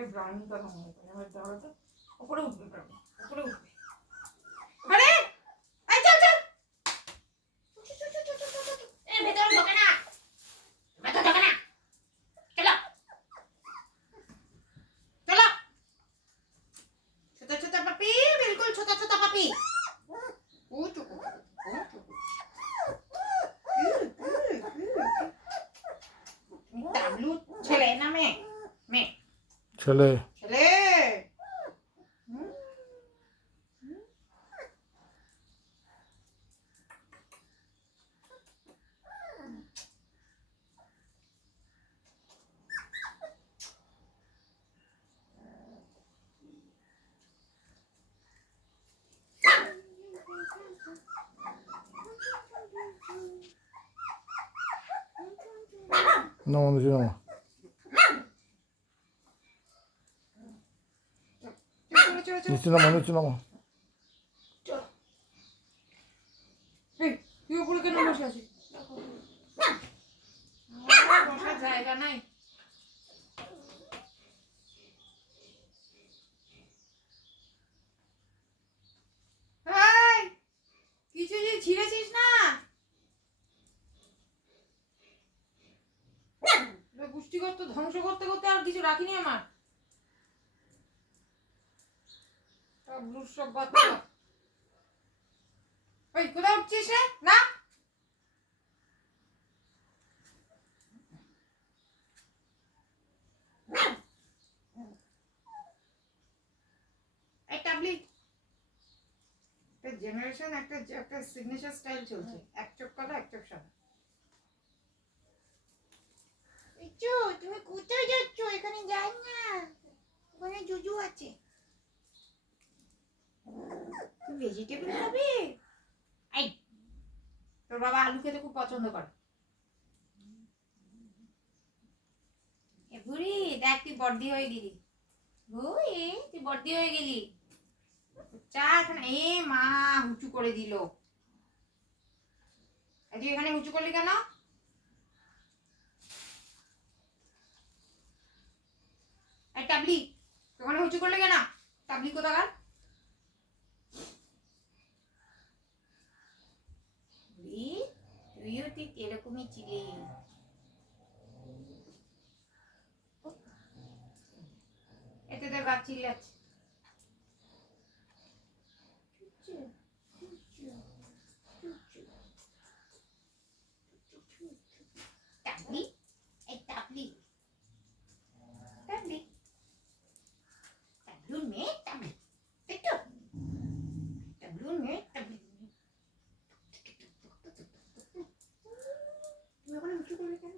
খেলে ব্রাউনি কথা মনে করে। এবার ধরো তো, উপরে উঠবে ব্রাউনি, উপরে উঠবে। আরে এই চল চল, এর ভেতরে ঢোকে না, ভেতরে ঢোকে না, চলো চলো। ছোটা ছোটা পাপি, বিলকুল ছোটা ছোটা পাপি। ডাবলু ছেলে না মেয়ে? মেয়ে। ছেলে। ছেলে। নামো নিচে নামো। নিচে নামো, নিচে নামো। তুই উপরে কেন বসে আছিস? বসার জায়গা নাই। কিছু যে ছিঁড়েছিস না, পুষ্টিকর তো ধ্বংস করতে করতে আর কিছু রাখিনি আমার। সব বাচ্চা ওই কোথায় উঠছিস রে? না এই টাবলি, একটা জেনারেশন, একটা সিগনেচার স্টাইল চলছে, এক চোখ কালো এক চোখ সাদা। তুমি কোথায় যাচ্ছ? এখানে যাই না, ওখানে জুজু আছে। তুই ভেজিটেবল খাবি? এই তোর বাবা আলু খেতে খুব পছন্দ করে। এ বুড়ি দেখ, তুই বড়দি হয়ে গেলি। বুড়ি তুই বড়দি হয়ে গেলি। চা এখানে, এ মা উঁচু করে দিল। তুই এখানে উঁচু করলি কেন? এই টাবলি, ওখানে উঁচু করলে কেন? টাবলি কোথাকার? তুইও ঠিক এরকমই ছিলি। এতে তোর গাছ চিল্লাচ্ছে। টাবলি, এই টাবলি, টাবলি, টাবলুর মেয়ে টাবলি, তাই তো? টাবলুর মেয়ে টাবলি। তুমি ওখানে উঁচু করলে কেন?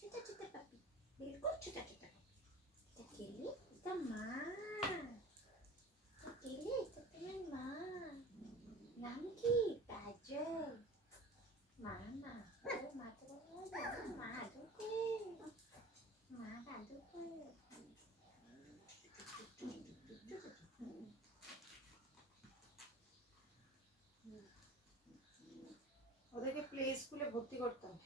ছোটা ছোটা পাপি, বিলকুল ছোটা ছোটা। কেলি এটা মা, কেলি এটা তোমার মা। নাম কি? কাজল। মা না, ও মা তো মা ঢুকে, মা ঢুকে। ওদেরকে প্লে স্কুলে ভর্তি করতে হবে।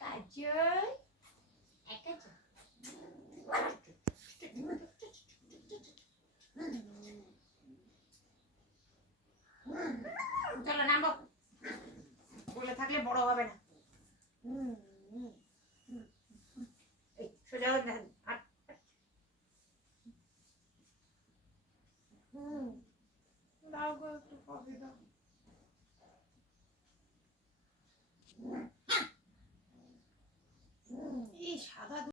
কাজল, চলো নামবো, বলে থাকলে বড় হবে না। সোজা দাও গো একটু কফি দাও।